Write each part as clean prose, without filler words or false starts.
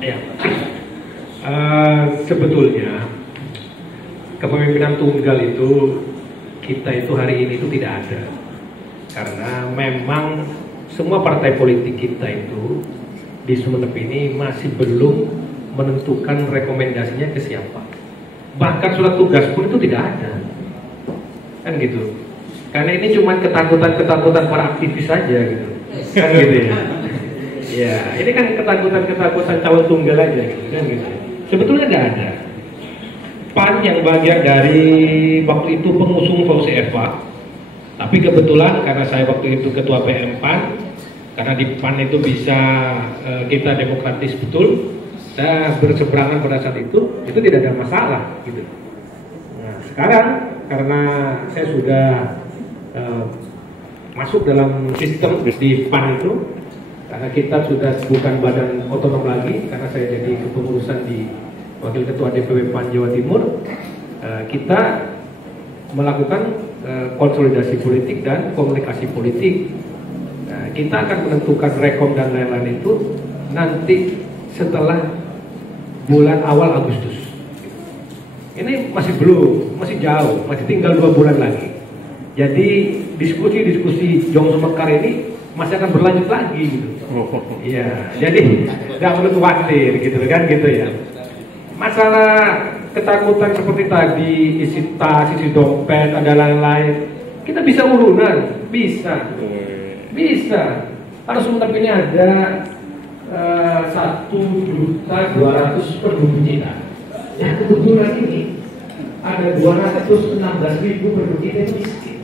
Ya. Sebetulnya kepemimpinan tunggal itu kita itu hari ini itu tidak ada, karena memang semua partai politik kita itu di Sumeneb ini masih belum menentukan rekomendasinya ke siapa. Bahkan surat tugas pun itu tidak ada, kan gitu. Karena ini cuma ketakutan para aktivis saja gitu, kan gitu ya. Ya, ini kan ketakutan calon tunggal aja, kan gitu. Sebetulnya nggak ada. PAN yang bagian dari waktu itu pengusung Fauzi Eva, tapi kebetulan karena saya waktu itu ketua PM PAN, karena di PAN itu bisa kita demokratis betul, saya berseberangan pada saat itu tidak ada masalah, gitu. Nah, sekarang karena saya sudah masuk dalam sistem di PAN itu. Karena kita sudah bukan badan otonom lagi, karena saya jadi kepengurusan di Wakil Ketua DPW PAN Jawa Timur, kita melakukan konsolidasi politik dan komunikasi politik. Kita akan menentukan rekom dan lain-lain itu nanti setelah bulan awal Agustus. Ini masih belum, masih jauh, masih tinggal 2 bulan lagi. Jadi diskusi Jong Mekar ini masih akan berlanjut lagi gitu. Iya, jadi nggak perlu khawatir gitu kan gitu ya. Masalah ketakutan seperti tadi, isi tas, isi dompet, ada lain-lain, kita bisa urunan, bisa. Kalau Sumeneb ini ada 1.200.000 penduduk kita. Ya kebetulan ini ada 216.000 penduduk kita yang miskin.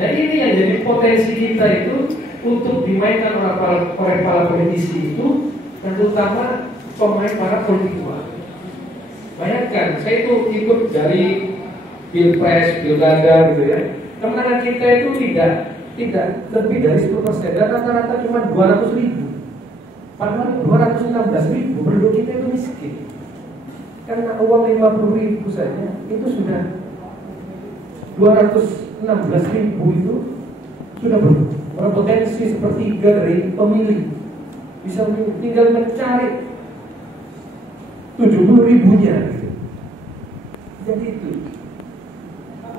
Nah ini yang jadi potensi kita itu untuk dimainkan oleh para politisi itu, dan terutama pemain para politik luar. Bayangkan, saya itu ikut dari pilpres, pilkada gitu ya. Kemenangan kita itu tidak lebih dari 10%, dan rata-rata cuma 200.000. Padahal 216.000 penduduk kita itu miskin. Karena uang 50.000 saja itu sudah 216.000 itu sudah berpotensi sepertiga dari pemilih. Bisa tinggal mencari 70.000-nya gitu. Jadi itu.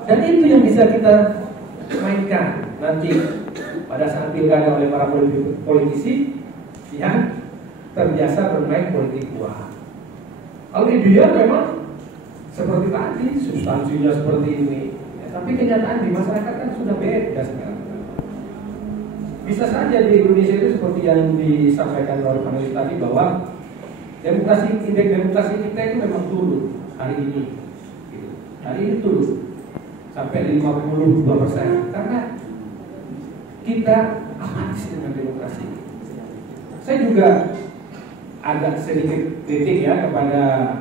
Dan itu yang bisa kita mainkan nanti pada saat pilkada oleh para politisi yang terbiasa bermain politik uang. Kalau dia memang seperti tadi, substansinya seperti ini, ya, tapi kenyataan di masyarakat kan sudah beda sekarang. Bisa saja di Indonesia itu seperti yang disampaikan oleh panelis tadi, bahwa indeks demokrasi kita itu memang turun hari ini. Hari ini turun sampai 52%, karena kita apatis dengan demokrasi. Saya juga agak sedikit kritik ya kepada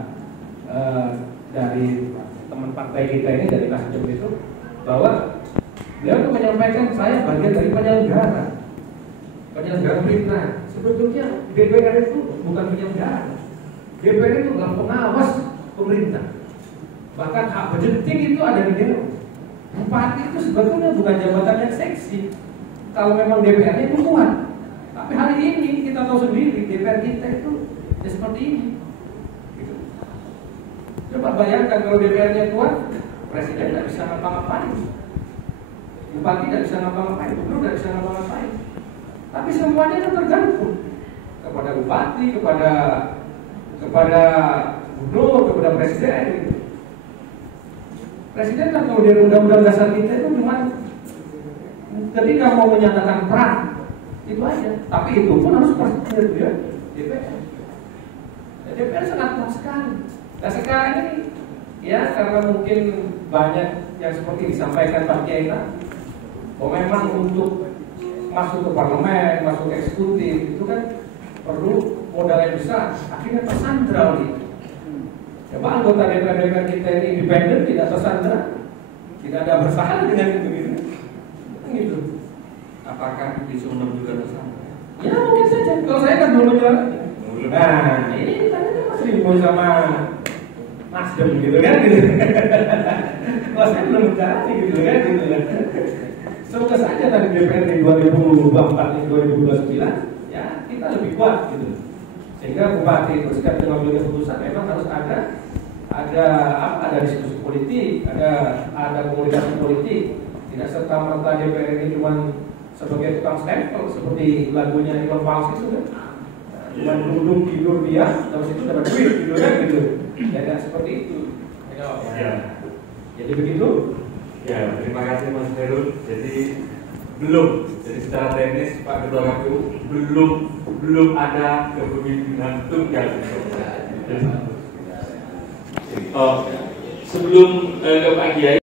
dari teman partai kita ini, dari Nasdem itu, bahwa beliau menyampaikan saya bagian dari penyelenggara pemerintahan. Sebetulnya DPR itu bukan penyelenggara. DPR itu adalah pengawas pemerintah. Bahkan hak budgeting itu ada di Dewan. Bupati itu sebetulnya bukan jabatan yang seksi kalau memang DPR-nya itu kuat. Tapi hari ini kita tahu sendiri DPR kita itu ya seperti ini. Gitu. Coba bayangkan kalau DPR-nya kuat, presiden tidak bisa ngapa-ngapain. Bupati tidak bisa ngapa-ngapain, gubernur tidak bisa ngapa-ngapain. Tapi semuanya itu tergantung kepada bupati, kepada gubernur, kepada presiden. Gitu. Presiden kan kalau dari undang-undang dasar kita itu cuma ketika mau menyatakan perang itu aja. Tapi itu pun harus persetujuan ya DPR. DPR sangat kuat sekali. Nah sekarang ini ya karena mungkin banyak yang seperti disampaikan Pak Kiai tadi, memang untuk masuk ke parlemen, masuk ke eksekutif itu kan perlu modal yang besar. Akhirnya tersandra gitu. Coba anggota DPR kita ini independen, tidak tersandra, tidak ada bersalah dengan itu gitu. Gitu. Apakah di Sumeneb juga tersandra? Ya mungkin saja. Kalau saya kan belum menjalani. Nah ini tadi Mas Rimbo sama Nasdem gitu kan gitu. Kalau saya belum menjalani gitu kan gitu. Semoga saja tadi DPR di 2024 2029 ya kita lebih kuat gitu. Sehingga bupati itu setiap mengambil keputusan memang harus ada diskusi politik, ada komunikasi politik. Tidak serta merta DPR ini cuma sebagai tukang stempel seperti lagunya Iwan Fals itu kan. Cuma duduk tidur dia, terus itu dapat duit gitu kan gitu. Ya tidak seperti itu. Ya. Jadi begitu. Ya, terima kasih Mas Herul. Jadi jadi secara teknis Pak Ketua KPU belum ada kepemimpinan tunggal. Sebelum ke Pak Kiai.